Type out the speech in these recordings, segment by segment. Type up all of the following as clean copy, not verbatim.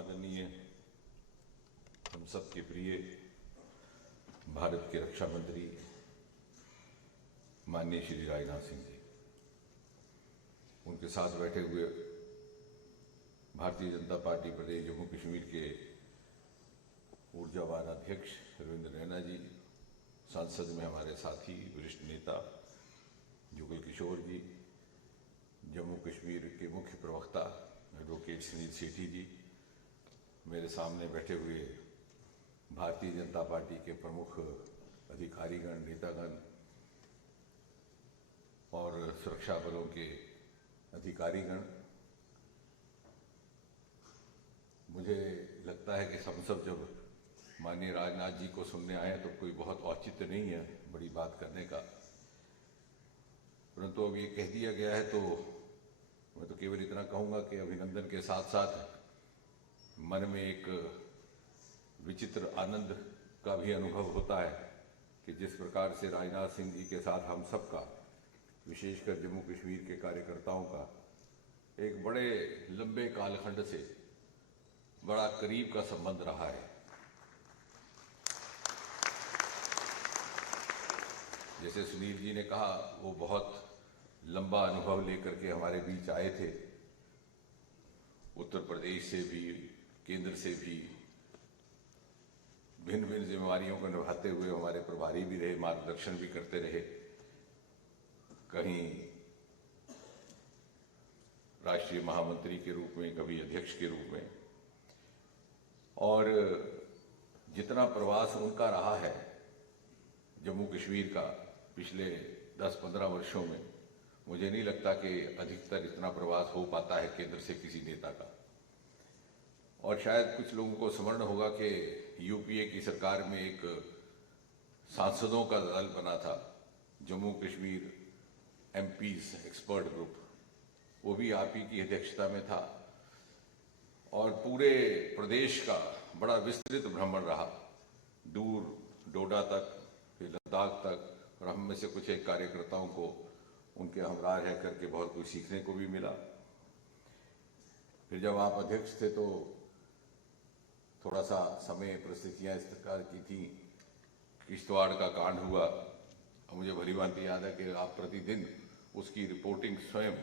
आदरणीय हम सबके प्रिय भारत के रक्षा मंत्री माननीय श्री राजनाथ सिंह जी, उनके साथ बैठे हुए भारतीय जनता पार्टी प्रदेश जम्मू कश्मीर के ऊर्जावान अध्यक्ष रविंद्र रैना जी, सांसद में हमारे साथी वरिष्ठ नेता जुगल किशोर जी, जम्मू कश्मीर के मुख्य प्रवक्ता एडवोकेट सुनील सेठी जी, मेरे सामने बैठे हुए भारतीय जनता पार्टी के प्रमुख अधिकारीगण, नेतागण और सुरक्षा बलों के अधिकारीगण, मुझे लगता है कि हम सब जब माननीय राजनाथ जी को सुनने आए तो कोई बहुत औचित्य नहीं है बड़ी बात करने का, परंतु अब ये कह दिया गया है तो मैं तो केवल इतना कहूँगा कि अभिनंदन के साथ साथ मन में एक विचित्र आनंद का भी अनुभव होता है कि जिस प्रकार से राजनाथ सिंह जी के साथ हम सब का, विशेषकर जम्मू कश्मीर के कार्यकर्ताओं का एक बड़े लंबे कालखंड से बड़ा करीब का संबंध रहा है। जैसे सुनील जी ने कहा, वो बहुत लंबा अनुभव लेकर के हमारे बीच आए थे, उत्तर प्रदेश से भी, केंद्र से भी, भिन्न भिन्न जिम्मेवारियों को निभाते हुए हमारे प्रभारी भी रहे, मार्गदर्शन भी करते रहे, कहीं राष्ट्रीय महामंत्री के रूप में, कभी अध्यक्ष के रूप में। और जितना प्रवास उनका रहा है जम्मू कश्मीर का पिछले 10-15 वर्षों में, मुझे नहीं लगता कि अधिकतर इतना प्रवास हो पाता है केंद्र से किसी नेता का। और शायद कुछ लोगों को स्मरण होगा कि यूपीए की सरकार में एक सांसदों का दल बना था, Jammu Kashmir MPs expert group, वो भी आप ही की अध्यक्षता में था और पूरे प्रदेश का बड़ा विस्तृत भ्रमण रहा, दूर डोडा तक, फिर लद्दाख तक, और हम में से कुछ एक कार्यकर्ताओं को उनके हमरा रह करके बहुत कुछ सीखने को भी मिला। फिर जब आप अध्यक्ष थे तो थोड़ा सा समय परिस्थितियाँ इस प्रकार की थी, किश्तवाड़ का कांड हुआ, और मुझे भली भांति याद है कि आप प्रतिदिन उसकी रिपोर्टिंग स्वयं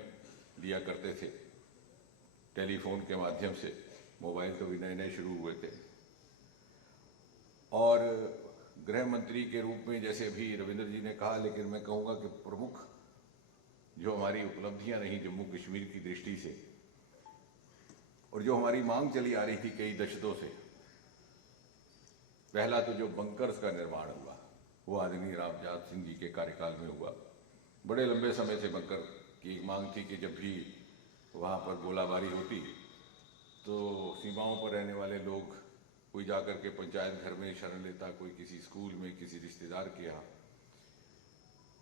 दिया करते थे टेलीफोन के माध्यम से, मोबाइल तो भी नए नए शुरू हुए थे। और गृह मंत्री के रूप में जैसे अभी रविंद्र जी ने कहा, लेकिन मैं कहूँगा कि प्रमुख जो हमारी उपलब्धियां रहीं जम्मू कश्मीर की दृष्टि से, और जो हमारी मांग चली आ रही थी कई दशकों से, पहला तो जो बंकर्स का निर्माण हुआ वो आदरणीय राजनाथ सिंह जी के कार्यकाल में हुआ। बड़े लंबे समय से बंकर की एक मांग थी कि जब भी वहाँ पर गोलाबारी होती तो सीमाओं पर रहने वाले लोग, कोई जाकर के पंचायत घर में शरण लेता, कोई किसी स्कूल में, किसी रिश्तेदार के यहाँ।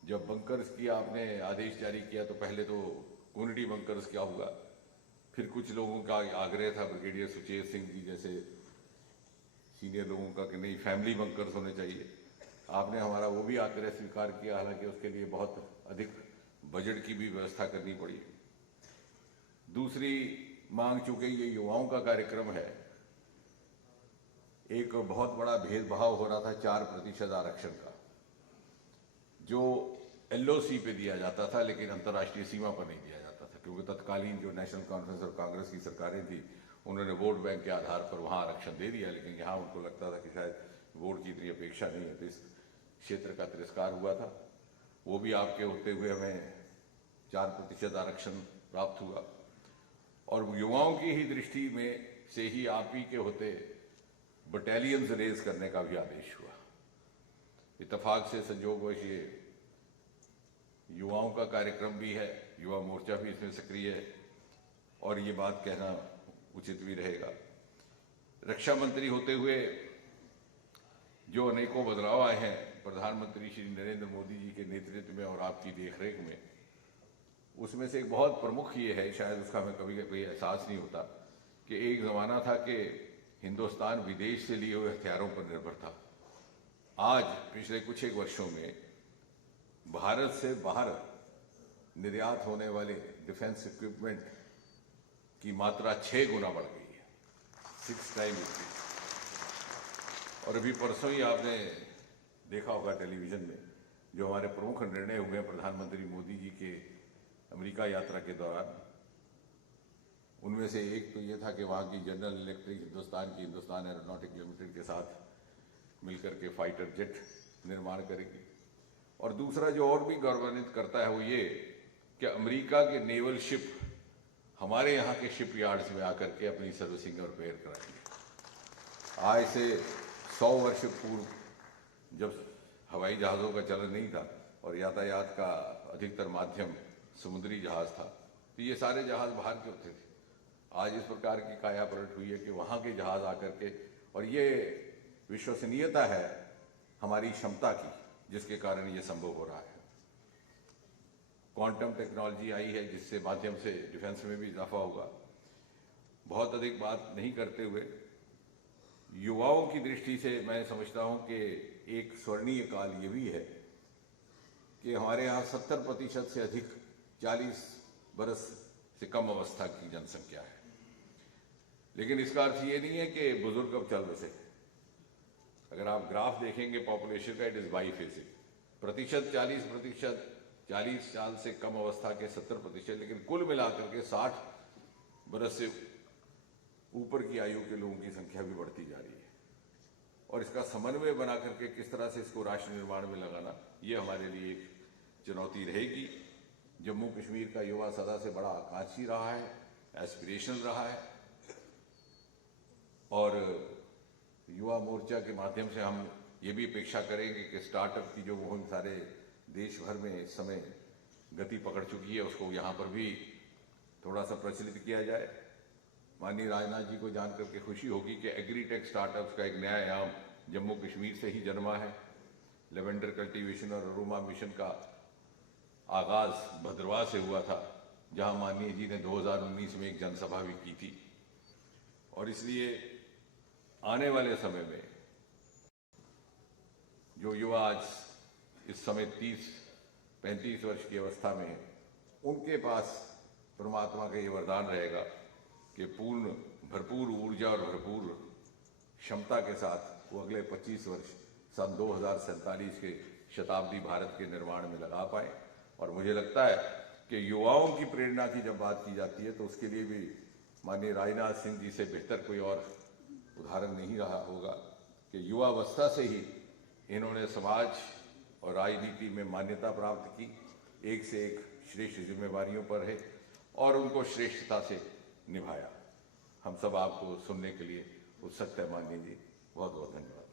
जब बंकर्स की आपने आदेश जारी किया तो पहले तो कम्युनिटी बंकर्स क्या हुआ, फिर कुछ लोगों का आग्रह था, ब्रिगेडियर सुचेत सिंह जी जैसे सीनियर लोगों का, कि नहीं फैमिली बंकर्स होने चाहिए। आपने हमारा वो भी आग्रह स्वीकार किया, हालांकि उसके लिए बहुत अधिक बजट की भी व्यवस्था करनी पड़ी। दूसरी मांग, चूंकि ये युवाओं का कार्यक्रम है, एक बहुत बड़ा भेदभाव हो रहा था 4% आरक्षण का, जो एलओसी पे दिया जाता था लेकिन अंतर्राष्ट्रीय सीमा पर नहीं दिया जाता था, क्योंकि तत्कालीन जो नेशनल कॉन्फ्रेंस और कांग्रेस की सरकारें थी उन्होंने वोट बैंक के आधार पर वहाँ आरक्षण दे दिया, लेकिन यहाँ उनको लगता था कि शायद वोट की इतनी अपेक्षा नहीं है, तो इस क्षेत्र का तिरस्कार हुआ था। वो भी आपके होते हुए हमें 4% आरक्षण प्राप्त हुआ। और युवाओं की ही दृष्टि में से ही आप ही के होते बटालियंस रेज करने का भी आदेश हुआ। इत्तेफाक से संयोगवश ये युवाओं का कार्यक्रम भी है, युवा मोर्चा भी इसमें सक्रिय है, और ये बात कहना उचित भी रहेगा। रक्षा मंत्री होते हुए जो अनेकों बदलाव आए हैं प्रधानमंत्री श्री नरेंद्र मोदी जी के नेतृत्व में और आपकी देखरेख में, उसमें से एक बहुत प्रमुख ये है, शायद उसका हमें कभी कभी एहसास नहीं होता, कि एक ज़माना था कि हिंदुस्तान विदेश से लिए हुए हथियारों पर निर्भर था। आज पिछले कुछ एक वर्षों में भारत से बाहर निर्यात होने वाले डिफेंस इक्विपमेंट की मात्रा 6 गुना बढ़ गई है। 6 टाइम विक्ट्री। और अभी परसों ही आपने देखा होगा टेलीविजन में जो हमारे प्रमुख निर्णय हुए प्रधानमंत्री मोदी जी के अमेरिका यात्रा के दौरान, उनमें से एक तो ये था कि वहाँ की general electric Hindustan aeronautic limited के साथ मिलकर के फाइटर जेट निर्माण करेगी। और दूसरा जो और भी गौरवान्वित करता है वो ये कि अमेरिका के नेवल शिप हमारे यहाँ के शिप यार्ड्स में आकर के अपनी सर्विसिंग और रिपेयर कराएंगे। आज से 100 वर्ष पूर्व जब हवाई जहाज़ों का चलन नहीं था और यातायात का अधिकतर माध्यम समुद्री जहाज़ था, तो ये सारे जहाज़ बाहर के होते थे। आज इस प्रकार की काया पलट हुई है कि वहाँ के जहाज़ आकर के, और ये विश्वसनीयता है हमारी क्षमता की, जिसके कारण ये संभव हो रहा है। क्वांटम टेक्नोलॉजी आई है जिससे माध्यम से डिफेंस में भी इजाफा होगा। बहुत अधिक बात नहीं करते हुए युवाओं की दृष्टि से मैं समझता हूं कि एक स्वर्णीय काल ये भी है कि हमारे यहाँ 70% से अधिक 40 बरस से कम अवस्था की जनसंख्या है। लेकिन इसका अर्थ ये नहीं है कि बुजुर्ग अब चल बसे। अगर आप ग्राफ देखेंगे पॉपुलेशन का, इट इज बाइफेसिक। प्रतिशत 40%, 40 साल से कम अवस्था के 70%, लेकिन कुल मिलाकर के 60 बरस से ऊपर की आयु के लोगों की संख्या भी बढ़ती जा रही है। और इसका समन्वय बना करके किस तरह से इसको राष्ट्र निर्माण में लगाना, ये हमारे लिए एक चुनौती रहेगी। जम्मू कश्मीर का युवा सदा से बड़ा आकांक्षी रहा है, एस्पिरेशनल रहा है, और युवा मोर्चा के माध्यम से हम ये भी अपेक्षा करेंगे कि स्टार्टअप की जो मुहिम सारे देश भर में इस समय गति पकड़ चुकी है, उसको यहाँ पर भी थोड़ा सा प्रचलित किया जाए। माननीय राजनाथ जी को जानकर के खुशी होगी कि एग्रीटेक स्टार्टअप्स का एक नया आयाम जम्मू कश्मीर से ही जन्मा है। लेवेंडर कल्टीवेशन और अरोमा मिशन का आगाज भद्रवाह से हुआ था, जहां माननीय जी ने 2019 में एक जनसभा भी की थी। और इसलिए आने वाले समय में जो युवा आज इस समय 30-35 वर्ष की अवस्था में है, उनके पास परमात्मा का ये वरदान रहेगा कि भरपूर ऊर्जा और भरपूर क्षमता के साथ वो अगले 25 वर्ष सन 2047 के शताब्दी भारत के निर्माण में लगा पाए। और मुझे लगता है कि युवाओं की प्रेरणा की जब बात की जाती है तो उसके लिए भी माननीय राजनाथ सिंह जी से बेहतर कोई और उदाहरण नहीं रहा होगा कि युवावस्था से ही इन्होंने समाज और राजनीति में मान्यता प्राप्त की, एक से एक श्रेष्ठ जिम्मेवारियों पर है और उनको श्रेष्ठता से निभाया। हम सब आपको सुनने के लिए उत्सुक है माननीय जी। बहुत बहुत धन्यवाद।